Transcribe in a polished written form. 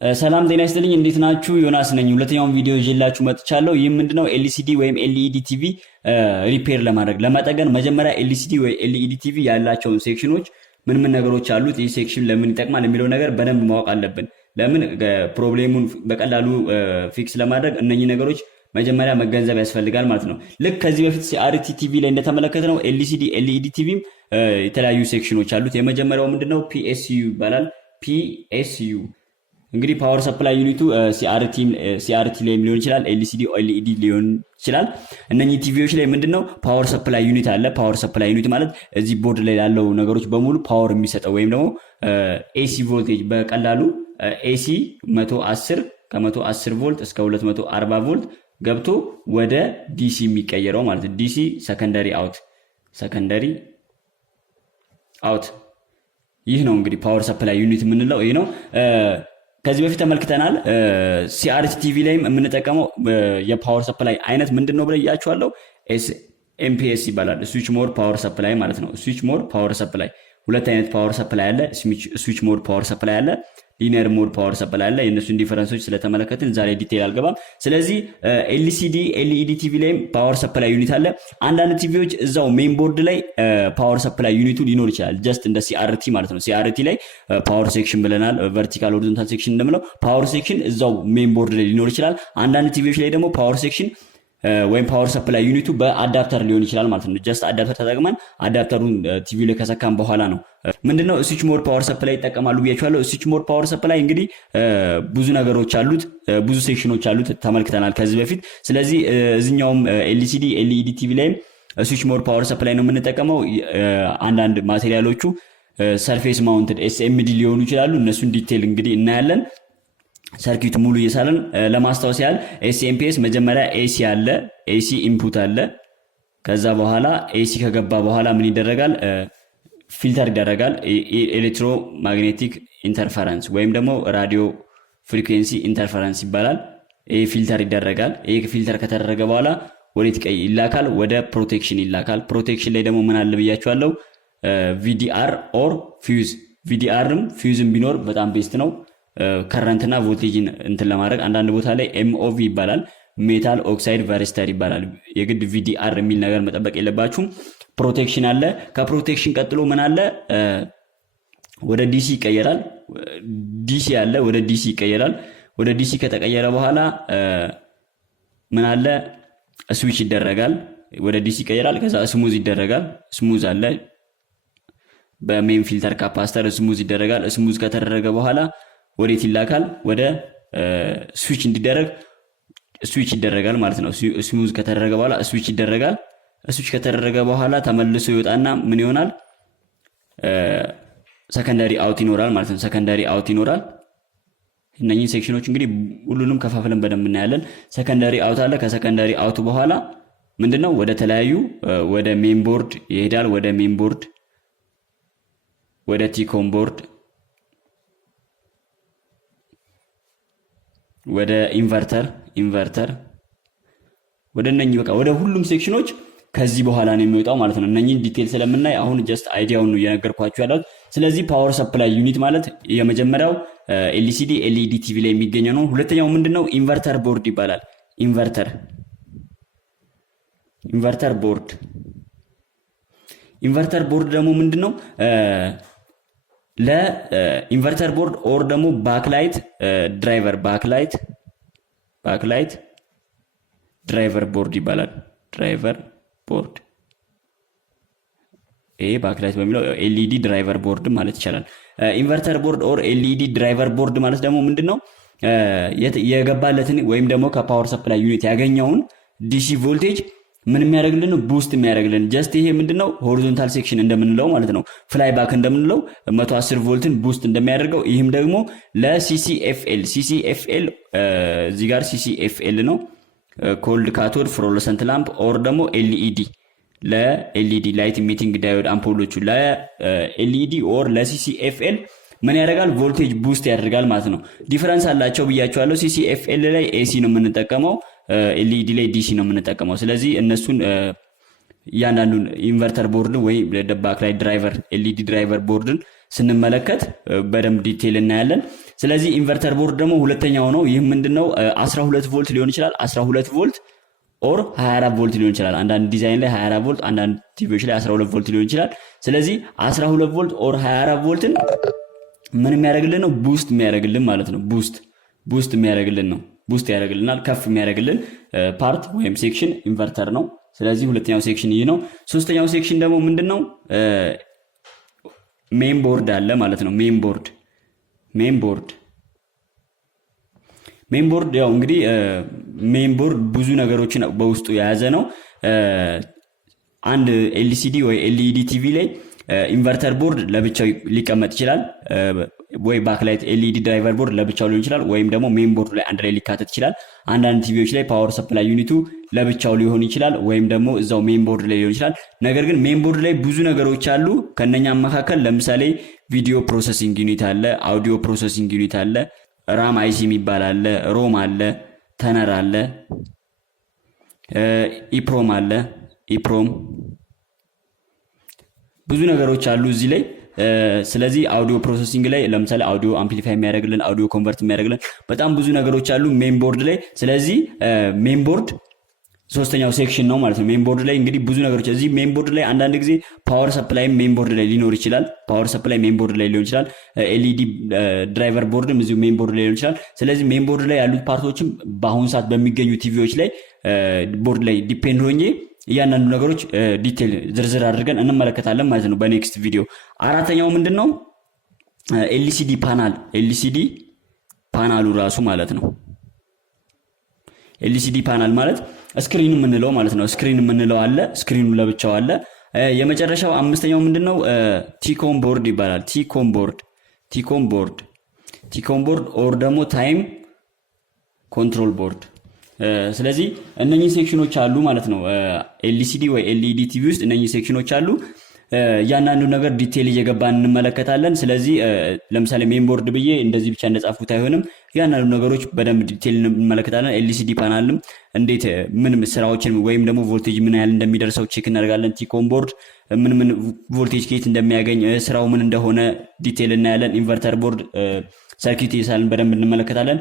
ሰላም ጤና ይስጥልኝ እንዴት ናችሁ? ዮናስ ነኝ። ሁለተኛውን ቪዲዮ ይዤላችሁ መጥቻለሁ። ይህ ምንድነው? ኤልሲዲ ወይም ኤልኢዲ ቲቪ ሪፔር ለማድረግ ለመጠገን መጀመሪያ ኤልሲዲ ወይ ኤልኢዲ ቲቪ ያላቸውን ሴክሽኖች ምን ነገሮች አሉት፣ ይህ ሴክሽን ለምን ይጠቅማል የሚለው ነገር በደንብ ማወቅ አለብን። ለምን ፕሮብሌሙን በቀላሉ ፊክስ ለማድረግ እነኚህ ነገሮች መጀመሪያ መገንዘብ ያስፈልጋል ማለት ነው። ልክ ከዚህ በፊት ሲአርቲ ቲቪ ላይ እንደተመለከትነው ኤልሲዲ ኤልኢዲ ቲቪም የተለያዩ ሴክሽኖች አሉት። የመጀመሪያው ምንድነው? ፒኤስዩ ይባላል። ፒኤስዩ እንግዲህ ፓወር ሰፕላይ ዩኒቱ ሲአርቲ ላይ ሊሆን ይችላል፣ ኤልሲዲ ኤልኢዲ ሊሆን ይችላል። እነኚህ ቲቪዎች ላይ ምንድነው ፓወር ሰፕላይ ዩኒት አለ። ፓወር ሰፕላይ ዩኒት ማለት እዚህ ቦርድ ላይ ያለው ነገሮች በሙሉ ፓወር የሚሰጠው ወይም ደግሞ ኤሲ ቮልቴጅ በቀላሉ ኤሲ 110 ከ110 ቮልት እስከ 240 ቮልት ገብቶ ወደ ዲሲ የሚቀየረው ማለት ነው። ዲሲ ሰከንደሪ አውት ይህ ነው እንግዲህ ፓወር ሰፕላይ ዩኒት የምንለው ይህ ነው። ከዚህ በፊት ተመልክተናል። ሲአርቲ ቲቪ ላይም የምንጠቀመው የፓወር ሰፕላይ አይነት ምንድነው ብለ እያችኋለሁ። ኤምፒኤስ ይባላል። ስዊች ሞድ ፓወር ሰፕላይ ማለት ነው። ስዊች ሞድ ፓወር ሰፕላይ ሁለት አይነት ፓወር ሰፕላይ አለ። ስዊች ሞድ ፓወር ሰፕላይ አለ፣ ሊኒየር ሞድ ፓወር ሰፕላይ አለ። የእነሱን ዲፈረንሶች ስለተመለከትን ዛሬ ዲቴይል አልገባም። ስለዚህ ኤልሲዲ ኤልኢዲ ቲቪ ላይም ፓወር ሰፕላይ ዩኒት አለ። አንዳንድ ቲቪዎች እዛው ሜን ቦርድ ላይ ፓወር ሰፕላይ ዩኒቱ ሊኖር ይችላል። ጀስት እንደ ሲአርቲ ማለት ነው። ሲአርቲ ላይ ፓወር ሴክሽን ብለናል፣ ቨርቲካል ሆሪዞንታል ሴክሽን እንደምለው ፓወር ሴክሽን እዛው ሜን ቦርድ ላይ ሊኖር ይችላል። አንዳንድ ቲቪዎች ላይ ደግሞ ፓወር ሴክሽን ወይም ፓወር ሰፕላይ ዩኒቱ በአዳፕተር ሊሆን ይችላል ማለት ነው። ጀስት አዳፕተር ተጠቅመን አዳፕተሩን ቲቪ ላይ ከሰካን በኋላ ነው ምንድነው ስዊች ሞድ ፓወር ሰፕላይ ይጠቀማሉ ብያችኋለሁ። ስዊች ሞድ ፓወር ሰፕላይ እንግዲህ ብዙ ነገሮች አሉት፣ ብዙ ሴክሽኖች አሉት ተመልክተናል ከዚህ በፊት። ስለዚህ እዚህኛውም ኤልሲዲ ኤልኢዲ ቲቪ ላይም ስዊች ሞድ ፓወር ሰፕላይ ነው የምንጠቀመው። አንዳንድ ማቴሪያሎቹ ሰርፌስ ማውንትድ ኤስኤምዲ ሊሆኑ ይችላሉ። እነሱን ዲቴይል እንግዲህ እናያለን። ሰርኪቱ ሙሉ እየሳለን ለማስታወስ ያህል ኤስኤምፒኤስ መጀመሪያ ኤሲ አለ፣ ኤሲ ኢንፑት አለ። ከዛ በኋላ ኤሲ ከገባ በኋላ ምን ይደረጋል? ፊልተር ይደረጋል። ኤሌክትሮማግኔቲክ ኢንተርፈረንስ ወይም ደግሞ ራዲዮ ፍሪኩዌንሲ ኢንተርፈረንስ ይባላል። ይሄ ፊልተር ይደረጋል። ይሄ ፊልተር ከተደረገ በኋላ ወዴት ይላካል? ወደ ፕሮቴክሽን ይላካል። ፕሮቴክሽን ላይ ደግሞ ምን አለ ብያችኋለሁ? ቪዲአር ኦር ፊውዝ። ቪዲአርም ፊውዝም ቢኖር በጣም ቤስት ነው። ከረንትና ቮልቴጅን እንትን ለማድረግ አንዳንድ ቦታ ላይ ኤምኦቪ ይባላል፣ ሜታል ኦክሳይድ ቫሪስተር ይባላል። የግድ ቪዲአር የሚል ነገር መጠበቅ የለባችሁም። ፕሮቴክሽን አለ። ከፕሮቴክሽን ቀጥሎ ምን አለ? ወደ ዲሲ ይቀየራል። ዲሲ አለ፣ ወደ ዲሲ ይቀየራል። ወደ ዲሲ ከተቀየረ በኋላ ምን አለ? ስዊች ይደረጋል። ወደ ዲሲ ይቀየራል። ከዛ ስሙዝ ይደረጋል። ስሙዝ አለ። በሜን ፊልተር ካፓስተር ስሙዝ ይደረጋል። ስሙዝ ከተደረገ በኋላ ወዴት ይላካል? ወደ ስዊች እንዲደረግ ስዊች ይደረጋል ማለት ነው። ስሙዝ ከተደረገ በኋላ ስዊች ይደረጋል። ስዊች ከተደረገ በኋላ ተመልሶ ይወጣና ምን ይሆናል? ሰከንዳሪ አውት ይኖራል ማለት ነው። ሰከንዳሪ አውት ይኖራል። እነኚህ ሴክሽኖች እንግዲህ ሁሉንም ከፋፍለን በደንብ እናያለን። ሰከንዳሪ አውት አለ። ከሰከንዳሪ አውት በኋላ ምንድነው? ወደ ተለያዩ ወደ ሜን ቦርድ ይሄዳል። ወደ ሜን ቦርድ፣ ወደ ቲኮም ቦርድ፣ ወደ ኢንቨርተር ወደ እነኚህ በቃ ወደ ሁሉም ሴክሽኖች ከዚህ በኋላ ነው የሚወጣው ማለት ነው። እነኚህን ዲቴል ስለምናይ አሁን ጀስት አይዲያውን ነው እየነገርኳችሁ ያለሁት። ስለዚህ ፓወር ሰፕላይ ዩኒት ማለት የመጀመሪያው ኤልሲዲ ኤልኢዲ ቲቪ ላይ የሚገኘው ነው። ሁለተኛው ምንድነው? ኢንቨርተር ቦርድ ይባላል። ኢንቨርተር ቦርድ ደግሞ ምንድነው? ለኢንቨርተር ቦርድ ኦር ደግሞ ባክላይት ድራይቨር ቦርድ ይባላል። ድራይቨር ቦርድ ይሄ ባክላይት በሚለው ኤልኢዲ ድራይቨር ቦርድ ማለት ይቻላል። ኢንቨርተር ቦርድ ኦር ኤልኢዲ ድራይቨር ቦርድ ማለት ደግሞ ምንድነው? የገባለትን ወይም ደግሞ ከፓወር ሰፕላይ ዩኒት ያገኘውን ዲሲ ቮልቴጅ ምን የሚያደርግልን? ቡስት የሚያደርግልን። ጀስት ይሄ ምንድነው? ሆሪዞንታል ሴክሽን እንደምንለው ማለት ነው። ፍላይ ባክ እንደምንለው 110 ቮልትን ቡስት እንደሚያደርገው ይህም ደግሞ ለሲሲኤፍኤል እዚህ ጋር ሲሲኤፍኤል ነው፣ ኮልድ ካቶድ ፍሎረሰንት ላምፕ ኦር ደግሞ ኤልኢዲ ለኤልኢዲ ላይት ኢሚቲንግ ዳዮድ አምፖሎቹ ለኤልኢዲ ኦር ለሲሲኤፍኤል ምን ያደርጋል? ቮልቴጅ ቡስት ያደርጋል ማለት ነው። ዲፈረንስ አላቸው ብያቸዋለሁ። ሲሲኤፍኤል ላይ ኤሲ ነው የምንጠቀመው፣ ኤልኢዲ ላይ ዲሲ ነው የምንጠቀመው። ስለዚህ እነሱን እያንዳንዱን ኢንቨርተር ቦርድ ወይ ባክላይት ድራይቨር ኤልኢዲ ድራይቨር ቦርድን ስንመለከት በደንብ ዲቴይል እናያለን። ስለዚህ ኢንቨርተር ቦርድ ደግሞ ሁለተኛው ነው። ይህ ምንድነው 12 ቮልት ሊሆን ይችላል 12 ቮልት ኦር 24 ቮልት ሊሆን ይችላል። አንዳንድ ዲዛይን ላይ 24 ቮልት፣ አንዳንድ ቲቪዎች ላይ 12 ቮልት ሊሆን ይችላል። ስለዚህ 12 ቮልት ኦር 24 ቮልትን ምን የሚያደርግልን ነው? ቡስት የሚያደርግልን ማለት ነው። ቡስት የሚያደርግልን ነው። ቡስት ያደርግልናል። ከፍ የሚያደርግልን ፓርት ወይም ሴክሽን ኢንቨርተር ነው። ስለዚህ ሁለተኛው ሴክሽን ይህ ነው። ሶስተኛው ሴክሽን ደግሞ ምንድነው? ሜን ቦርድ አለ ማለት ነው። ሜን ቦርድ ያው እንግዲህ ሜን ቦርድ ብዙ ነገሮችን በውስጡ የያዘ ነው። አንድ ኤልሲዲ ወይ ኤልኢዲ ቲቪ ላይ ኢንቨርተር ቦርድ ለብቻው ሊቀመጥ ይችላል፣ ወይ ባክላይት ኤልኢዲ ድራይቨር ቦርድ ለብቻው ሊሆን ይችላል፣ ወይም ደግሞ ሜን ቦርድ ላይ አንድ ላይ ሊካተት ይችላል። አንዳንድ ቲቪዎች ላይ ፓወር ሰፕላይ ዩኒቱ ለብቻው ሊሆን ይችላል፣ ወይም ደግሞ እዛው ሜን ቦርድ ላይ ሊሆን ይችላል። ነገር ግን ሜን ቦርድ ላይ ብዙ ነገሮች አሉ። ከነኛም መካከል ለምሳሌ ቪዲዮ ፕሮሰሲንግ ዩኒት አለ፣ አውዲዮ ፕሮሰሲንግ ዩኒት አለ፣ ራም አይሲ የሚባል አለ፣ ሮም አለ፣ ተነር አለ፣ ኢፕሮም አለ። ብዙ ነገሮች አሉ እዚህ ላይ። ስለዚህ አውዲዮ ፕሮሰሲንግ ላይ ለምሳሌ አውዲዮ አምፕሊፋይ የሚያደርግልን፣ አውዲዮ ኮንቨርት የሚያደርግልን በጣም ብዙ ነገሮች አሉ ሜን ቦርድ ላይ። ስለዚህ ሜን ቦርድ ሶስተኛው ሴክሽን ነው ማለት ነው። ሜን ቦርድ ላይ እንግዲህ ብዙ ነገሮች እዚህ ሜን ቦርድ ላይ አንዳንድ ጊዜ ፓወር ሰፕላይ ሜን ቦርድ ላይ ሊኖር ይችላል። ፓወር ሰፕላይ ሜን ቦርድ ላይ ሊሆን ይችላል። ኤልኢዲ ድራይቨር ቦርድም እዚሁ ሜን ቦርድ ላይ ሊሆን ይችላል። ስለዚህ ሜን ቦርድ ላይ ያሉት ፓርቶችም በአሁኑ ሰዓት በሚገኙ ቲቪዎች ላይ ቦርድ ላይ ዲፔንድ ሆኜ እያንዳንዱ ነገሮች ዲቴል ዝርዝር አድርገን እንመለከታለን ማለት ነው በኔክስት ቪዲዮ። አራተኛው ምንድነው? ኤልሲዲ ፓናሉ ራሱ ማለት ነው። ኤልሲዲ ፓናል ማለት ስክሪን የምንለው ማለት ነው። ስክሪን የምንለው አለ፣ ስክሪኑ ለብቻው አለ። የመጨረሻው አምስተኛው ምንድነው? ቲኮም ቦርድ ይባላል። ቲኮም ቦርድ ኦር ደግሞ ታይም ኮንትሮል ቦርድ። ስለዚህ እነኚህ ሴክሽኖች አሉ ማለት ነው። ኤልሲዲ ወይ ኤልኢዲ ቲቪ ውስጥ እነኚህ ሴክሽኖች አሉ። እያንዳንዱ ነገር ዲቴል እየገባን እንመለከታለን። ስለዚህ ለምሳሌ ሜን ቦርድ ብዬ እንደዚህ ብቻ እንደጻፍኩት አይሆንም። እያንዳንዱ ነገሮች በደንብ ዲቴል እንመለከታለን። ኤልሲዲ ፓናልም እንዴት ምን ስራዎችን ወይም ደግሞ ቮልቴጅ ምን ያህል እንደሚደርሰው ቼክ እናደርጋለን። ቲኮም ቦርድ ምን ቮልቴጅ ከየት እንደሚያገኝ ስራው ምን እንደሆነ ዲቴል እናያለን። ኢንቨርተር ቦርድ ሰርኪት ይሳልን በደንብ እንመለከታለን።